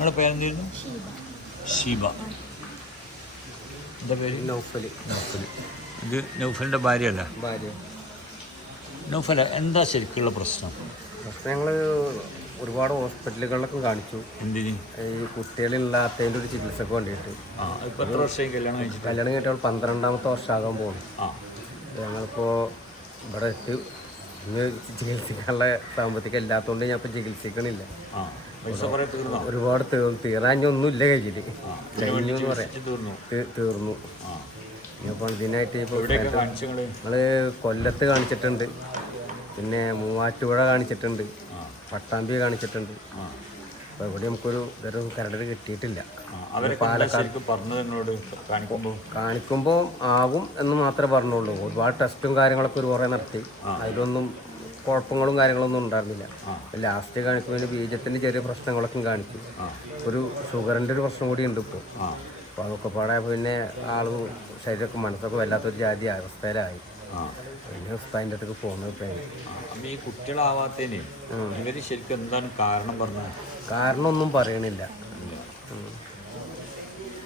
നിങ്ങളുടെ പേരെന്തായിരുന്നു? ഷീബ. എന്താ പേര്? നൗഫൽ. ഇത് നൗഫലിൻ്റെ ഭാര്യയല്ല? ഭാര്യ. നൗഫല, എന്താ ശരിക്കുള്ള പ്രശ്നം? ഞങ്ങൾ ഒരുപാട് ഹോസ്പിറ്റലുകളിലൊക്കെ കാണിച്ചു. എന്തിന്? ഈ കുട്ടികളില്ലാത്തതിൻ്റെ ഒരു ചികിത്സക്ക് വേണ്ടിയിട്ട്. ഇപ്പോൾ എത്ര വർഷമായി കല്യാണം കഴിച്ചിട്ട്? കല്യാണം കഴിഞ്ഞാൽ 12ാമത്തെ വർഷമാകാൻ പോകുന്നു. ഞങ്ങളിപ്പോൾ ഇവിടെ എത്തി ഇന്ന് ചികിത്സിക്കാനുള്ള സാമ്പത്തികം ഇല്ലാത്തതുകൊണ്ട് ഞാൻ ഇപ്പോൾ ചികിത്സിക്കണില്ല. ഒരുപാട് തീരാഞ്ഞൊന്നുമില്ല കയ്യിൽ. കഴിഞ്ഞു എന്ന് പറയാം, തീർന്നു. അപ്പോൾ ഇതിനായിട്ട് ഇപ്പോൾ ഞങ്ങൾ കൊല്ലത്ത് കാണിച്ചിട്ടുണ്ട്, പിന്നെ മൂവാറ്റുപുഴ കാണിച്ചിട്ടുണ്ട്, പട്ടാമ്പി കാണിച്ചിട്ടുണ്ട്. അപ്പോൾ ഇവിടെ നമുക്കൊരു ഇതൊരു കരട് കിട്ടിയിട്ടില്ല. കാണിക്കുമ്പോൾ ആകും എന്ന് മാത്രമേ പറഞ്ഞുള്ളൂ. ഒരുപാട് ടെസ്റ്റും കാര്യങ്ങളൊക്കെ ഒരു കുറേ നടത്തി, അതിലൊന്നും കുഴപ്പങ്ങളും കാര്യങ്ങളൊന്നും ഉണ്ടായിരുന്നില്ല. ലാസ്റ്റ് കാണിക്കുമ്പോൾ ബീജത്തിൻ്റെ ചെറിയ പ്രശ്നങ്ങളൊക്കെ കാണിക്കും. ഒരു ഷുഗറിൻ്റെ ഒരു പ്രശ്നം കൂടി ഉണ്ട് ഇപ്പോൾ. അപ്പോൾ അതൊക്കെ പാടെ പിന്നെ ആളും ശരീരമൊക്കെ മനസ്സൊക്കെ വല്ലാത്തൊരു ജാതി അവസ്ഥയിലായി. പിന്നെ ഉസ്താദിൻ്റെ അടുത്തേക്ക് പോകുന്നത് ഇപ്പം ഈ കുട്ടികളാവാത്തതിന് ഇവര് ശരിക്കും എന്താണ് കാരണം പറഞ്ഞത്? കാരണമൊന്നും പറയണില്ല.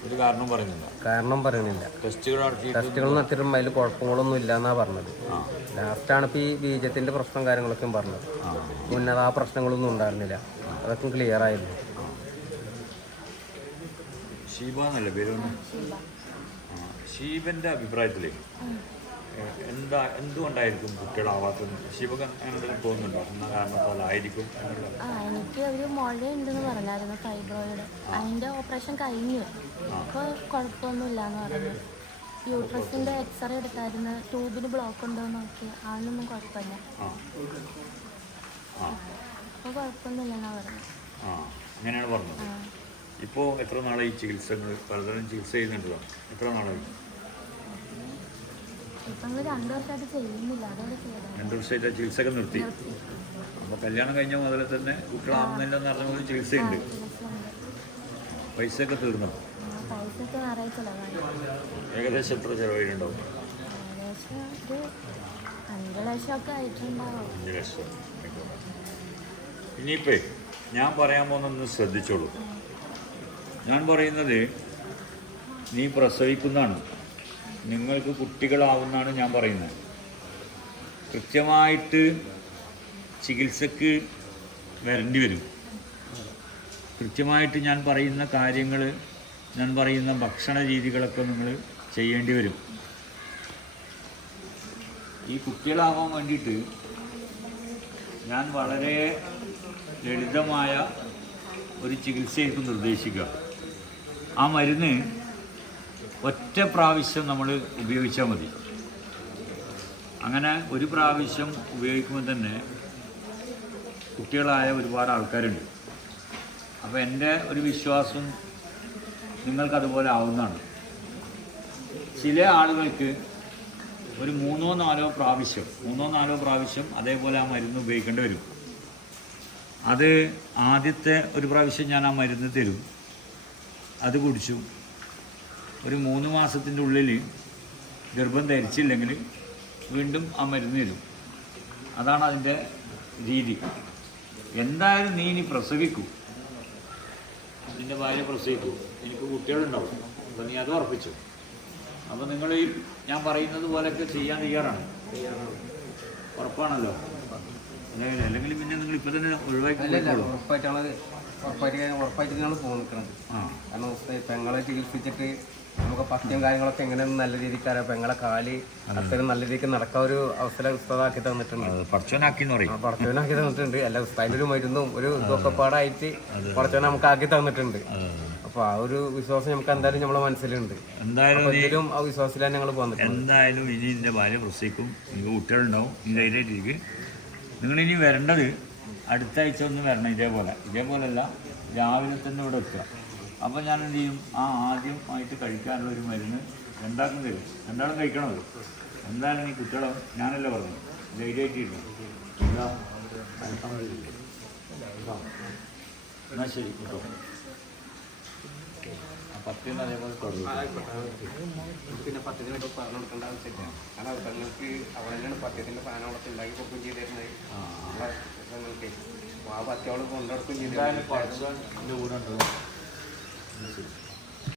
ഒരു കാരണം പറയണില്ല. ടെസ്റ്റുകൾ നടത്തിയിട്ടും അതിൽ കുഴപ്പങ്ങളൊന്നും ഇല്ല എന്നാണ് പറഞ്ഞത്. ലാസ്റ്റാണ് ഇപ്പോൾ ഈ ബീജത്തിൻ്റെ പ്രശ്നം കാര്യങ്ങളൊക്കെ പറഞ്ഞത്. മുന്നേ ആ പ്രശ്നങ്ങളൊന്നും ഉണ്ടായിരുന്നില്ല, അതൊക്കെ ക്ലിയർ ആയിരുന്നു. ഷീബ എന്നല്ലേ പേര്? ഷീബൻ്റെ അഭിപ്രായത്തിലേ എന്തുകൊണ്ടായിരിക്കും കുട്ടികളാവാത്തത്? ഷീബക്ക് അങ്ങനെ തോന്നുന്നുണ്ടോ? എന്ന കാരണത്താലായിരിക്കും. എനിക്ക് ഒരു മുഴയുണ്ടെന്ന് പറഞ്ഞായിരുന്നു, ഫൈബ്രോയിഡ്. അതിൻ്റെ ഓപ്പറേഷൻ കഴിഞ്ഞു, ഇപ്പോൾ കുഴപ്പമൊന്നുമില്ല എന്ന് പറഞ്ഞു. യൂട്രസിൻ്റെ എക്സ്റേ എടുത്തായിരുന്നു, ട്യൂബിന് ബ്ലോക്ക് ഉണ്ടോ എന്ന് നോക്കി, അതിനൊന്നും കുഴപ്പമില്ല. അപ്പോൾ കുഴപ്പമൊന്നുമില്ലെന്നാണ് പറഞ്ഞത്. അങ്ങനെയാണ് പറഞ്ഞത്. ഇപ്പോൾ എത്ര നാളായി ചികിത്സകൾ? പലതരം ചികിത്സ ചെയ്യുന്നുണ്ടല്ലോ, എത്ര നാളായി? ഇപ്പം 2 വർഷമായിട്ട് ചെയ്യുന്നില്ല. 2 വർഷമായിട്ട് ചികിത്സയൊക്കെ നിർത്തി. അപ്പോൾ കല്യാണം കഴിഞ്ഞ മുതലേ തന്നെ കുട്ടികളാവുന്നില്ലെന്ന് പറഞ്ഞ പോലെ ചികിത്സയുണ്ട്. പൈസയൊക്കെ തീർന്നോ? ഏകദേശം എത്ര ചിലവായിട്ടുണ്ടാവും? 5 ലക്ഷമൊക്കെ ആയിട്ടുണ്ടാവും. 5 ലക്ഷം. ഇനിയിപ്പോൾ ഞാൻ പറയാൻ പോകുന്നൊന്ന് ശ്രദ്ധിച്ചോളൂ. ഞാൻ പറയുന്നത് നീ പ്രസവിക്കുന്നതാണ്, നിങ്ങൾക്ക് കുട്ടികളാവുന്നതാണ് ഞാൻ പറയുന്നത്. കൃത്യമായിട്ട് ചികിത്സക്ക് വരേണ്ടി വരും. കൃത്യമായിട്ട് ഞാൻ പറയുന്ന കാര്യങ്ങൾ, ഞാൻ പറയുന്ന ഭക്ഷണ രീതികളൊക്കെ നിങ്ങൾ ചെയ്യേണ്ടി വരും. ഈ കുട്ടികളാവാൻ വേണ്ടിയിട്ട് ഞാൻ വളരെ ലളിതമായ ഒരു ചികിത്സയായിരിക്കും നിർദ്ദേശിക്കുക. ആ മരുന്ന് ഒറ്റ പ്രാവശ്യം നമ്മൾ ഉപയോഗിച്ചാൽ മതി. അങ്ങനെ ഒരു പ്രാവശ്യം ഉപയോഗിക്കുമ്പോൾ തന്നെ കുട്ടികളായ ഒരുപാട് ആൾക്കാരുണ്ട്. അപ്പോൾ എൻ്റെ ഒരു വിശ്വാസം നിങ്ങൾക്കതുപോലെ ആവുന്നതാണ്. ചില ആളുകൾക്ക് ഒരു 3-4 പ്രാവശ്യം അതേപോലെ ആ മരുന്ന് ഉപയോഗിക്കേണ്ടി വരും. അത് ആദ്യത്തെ ഒരു പ്രാവശ്യം ഞാൻ ആ മരുന്ന് തരും, അത് കുടിച്ചു. ഒരു 3 മാസത്തിൻ്റെ ഉള്ളിൽ ഗർഭം ധരിച്ചില്ലെങ്കിൽ വീണ്ടും ആ മരുന്ന് തരും. അതാണ് അതിൻ്റെ രീതി. എന്തായാലും നീ ഇനി പ്രസവിക്കൂ, നിൻ്റെ ഭാര്യ പ്രസവിക്കൂ, എനിക്ക് കുട്ടികളുണ്ടാവും. അപ്പോൾ നീ അത് ഉറപ്പിച്ചു. അപ്പോൾ നിങ്ങൾ ഈ ഞാൻ പറയുന്നത് പോലെയൊക്കെ ചെയ്യാൻ തയ്യാറാണ്? ഉറപ്പാണല്ലോ? അല്ലെങ്കിൽ പിന്നെ നിങ്ങൾ ഇപ്പം തന്നെ ഒഴിവാക്കി? ഉറപ്പായിട്ടാണ് പോകുന്നത്. കാരണം പെങ്ങളെ ചികിത്സിച്ചിട്ട് നമുക്ക് പഥ്യം കാര്യങ്ങളൊക്കെ എങ്ങനെ നല്ല രീതിക്ക് അറിയാം. പെങ്ങളെ കാല് അത്രയും നല്ല രീതിക്ക് നടക്കാൻ ഒരു അവസരം ഉസ്താദാക്കി തന്നിട്ടുണ്ട്. പടച്ചോനാക്കി തന്നിട്ടുണ്ട്. അല്ല, ഉസ്താദിൻ്റെ ഒരു മരുന്നും ഒരു ഇതൊക്കെ പാടായിട്ട് പടച്ചോനെ നമുക്ക് ആക്കി തന്നിട്ടുണ്ട്. അപ്പോൾ ആ ഒരു വിശ്വാസം നമുക്ക് എന്തായാലും നമ്മളെ മനസ്സിലുണ്ട്. എന്തായാലും ആ വിശ്വാസത്തിലാണ് ഞങ്ങൾ പോകുന്നത്. എന്തായാലും ഇനി എൻ്റെ ഭാര്യ പ്രസവിക്കും, നിങ്ങൾക്ക് കുട്ടികളുണ്ടാവും, ഇനി ധൈര്യമായിട്ടിരിക്കും. നിങ്ങളിനി വരേണ്ടത് അടുത്ത ആഴ്ച ഒന്ന് വരണം. ഇതേപോലെയല്ല, രാവിലെ തന്നെ ഇവിടെ എത്തുക. അപ്പോൾ ഞാൻ എന്ത് ചെയ്യും, ആദ്യമായിട്ട് കഴിക്കാനുള്ള ഒരു മരുന്ന് രണ്ടാക്കും തരും. രണ്ടാളും കഴിക്കണമല്ലോ. എന്തായാലും ഈ കുട്ടികളെ ഞാനല്ലേ പറഞ്ഞു, ധൈര്യമായിട്ടിരുന്നു. എന്നാൽ ശരി കേട്ടോ. ആ 10 അതേപോലെ തുടങ്ങി. പിന്നെ 10 പറഞ്ഞു കൊടുക്കേണ്ട ആവശ്യമില്ല. കാരണം പെങ്ങൾക്ക് അവിടെ തന്നെയാണ് 10 സാധനങ്ങളൊക്കെ ഉണ്ടാക്കി കൊടുക്കുകയും ചെയ്തിരുന്നത്. ആ പത്തോളം കൊണ്ടെടുക്കും എന്തായാലും പഠിച്ചവൻ്റെ കൂടെ ഉണ്ട്.